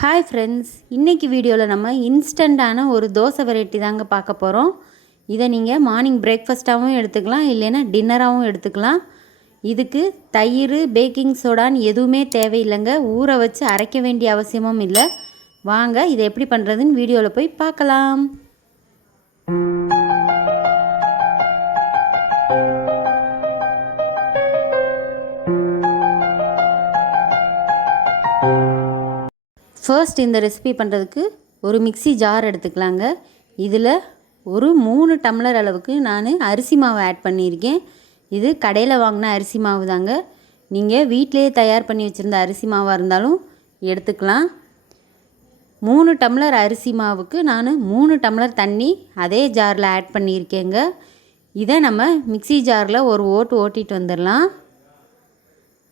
Hi friends இன்றைக்கி வீடியோவில் நம்ம இன்ஸ்டண்ட்டான ஒரு தோசை வெரைட்டி தாங்க பார்க்க போகிறோம் இதை நீங்கள் மார்னிங் பிரேக்ஃபாஸ்ட்டாகவும் எடுத்துக்கலாம் இல்லைன்னா டின்னராகவும் எடுத்துக்கலாம். இதுக்கு தயிர் பேக்கிங் சோடான்னு எதுவுமே தேவையில்லைங்க. ஊற வச்சு அரைக்க வேண்டிய அவசியமும் இல்லை. வாங்க இதை எப்படி பண்ணுறதுன்னு வீடியோவில் போய் பார்க்கலாம். ஃபர்ஸ்ட் இந்த ரெசிபி பண்ணுறதுக்கு ஒரு மிக்ஸி ஜார் எடுத்துக்கலாங்க. இதில் ஒரு மூணு டம்ளர் அளவுக்கு நான் அரிசி மாவு ஆட் பண்ணியிருக்கேன். இது கடையில் வாங்கின அரிசி மாவு தாங்க நீங்கள் வீட்டிலேயே தயார் பண்ணி வச்சுருந்த அரிசி மாவாக இருந்தாலும் எடுத்துக்கலாம். மூணு டம்ளர் அரிசி மாவுக்கு நான் மூணு டம்ளர் தண்ணி அதே ஜாரில் ஆட் பண்ணியிருக்கேங்க. இதை நம்ம மிக்ஸி ஜாரில் ஒரு ஓட்டு ஓட்டிகிட்டு வந்துடலாம்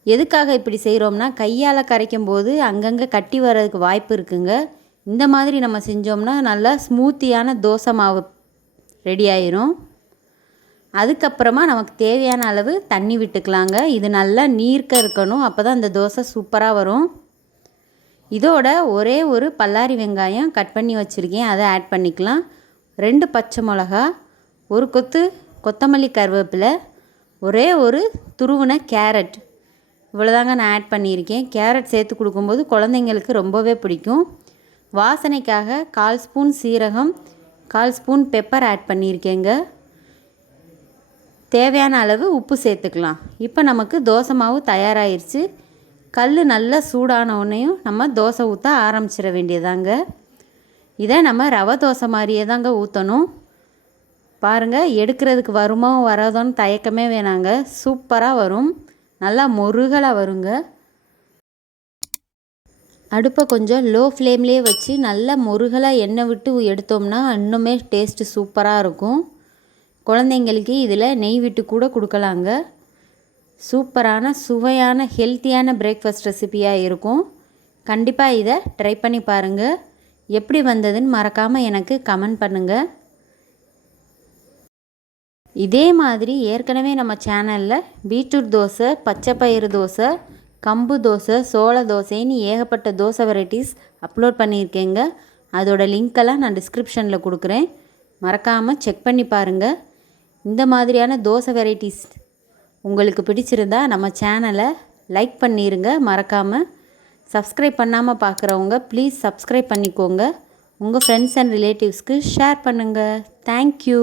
எதுக்காக இப்படி செய்கிறோம்னா கையால் கரைக்கும் போது அங்கங்கே கட்டி வர்றதுக்கு வாய்ப்பு இருக்குங்க. இந்த மாதிரி நம்ம செஞ்சோம்னா நல்லா ஸ்மூத்தியான தோசை மாவு ரெடி ஆயிரும். அதுக்கப்புறமா நமக்கு தேவையான அளவு தண்ணி விட்டுக்கலாங்க. இது நல்லா நீர்க்க இருக்கணும். அப்போ தான் இந்த தோசை சூப்பராக வரும். இதோட ஒரே ஒரு பல்லாரி வெங்காயம் கட் பண்ணி வச்சுருக்கேன். அதை ஆட் பண்ணிக்கலாம். ரெண்டு பச்சை மிளகா ஒரு கொத்து கொத்தமல்லி கருவேப்பிலை ஒரே ஒரு துருவன கேரட். இவ்வளோதாங்க நான் ஆட் பண்ணியிருக்கேன். கேரட் சேர்த்து கொடுக்கும்போது குழந்தைங்களுக்கு ரொம்பவே பிடிக்கும். வாசனைக்காக கால் ஸ்பூன் சீரகம் கால் ஸ்பூன் பெப்பர் ஆட் பண்ணியிருக்கேங்க. தேவையான அளவு உப்பு சேர்த்துக்கலாம். இப்போ நமக்கு தோசை மாவு தயாராகிருச்சு கல் நல்லா சூடான உடனேயும் நம்ம தோசை ஊற்ற ஆரம்பிச்சிட வேண்டியதாங்க. இதை நம்ம ரவை தோசை மாதிரியே தாங்க ஊற்றணும் பாருங்கள் எடுக்கிறதுக்கு வருமோ வராதோன்னு தயக்கமே வேணாங்க. சூப்பராக வரும். நல்லா முருகலாக வருங்க. அடுப்பை கொஞ்சம் லோ ஃப்ளேம்லேயே வச்சு நல்லா முருகலாக எண்ணெய் விட்டு எடுத்தோம்னா இன்னுமே டேஸ்ட்டு சூப்பராக இருக்கும். குழந்தைங்களுக்கு இதில் நெய் விட்டு கூட கொடுக்கலாங்க. சூப்பரான சுவையான ஹெல்த்தியான பிரேக்ஃபாஸ்ட் ரெசிபியாக இருக்கும். கண்டிப்பாக இதை ட்ரை பண்ணி பாருங்கள் எப்படி வந்ததுன்னு மறக்காமல் எனக்கு கமெண்ட் பண்ணுங்கள் இதே மாதிரி ஏற்கனவே நம்ம சேனலில் பீட்ரூட் தோசை பச்சை பயிறு தோசை கம்பு தோசை சோள தோசைன்னு ஏகப்பட்ட தோசை வெரைட்டிஸ் அப்லோட் பண்ணியிருக்கேங்க. அதோட லிங்க்கெல்லாம் நான் டிஸ்கிரிப்ஷனில் கொடுக்குறேன். மறக்காமல் செக் பண்ணி பாருங்கள் இந்த மாதிரியான தோசை வெரைட்டிஸ் உங்களுக்கு பிடிச்சிருந்தா நம்ம சேனலை லைக் பண்ணிடுங்க மறக்காமல் சப்ஸ்கிரைப் பண்ணாமல் பார்க்குறவங்க ப்ளீஸ் சப்ஸ்கிரைப் பண்ணிக்கோங்க. உங்கள் ஃப்ரெண்ட்ஸ் அண்ட் ரிலேட்டிவ்ஸ்க்கு ஷேர் பண்ணுங்கள் தேங்க்யூ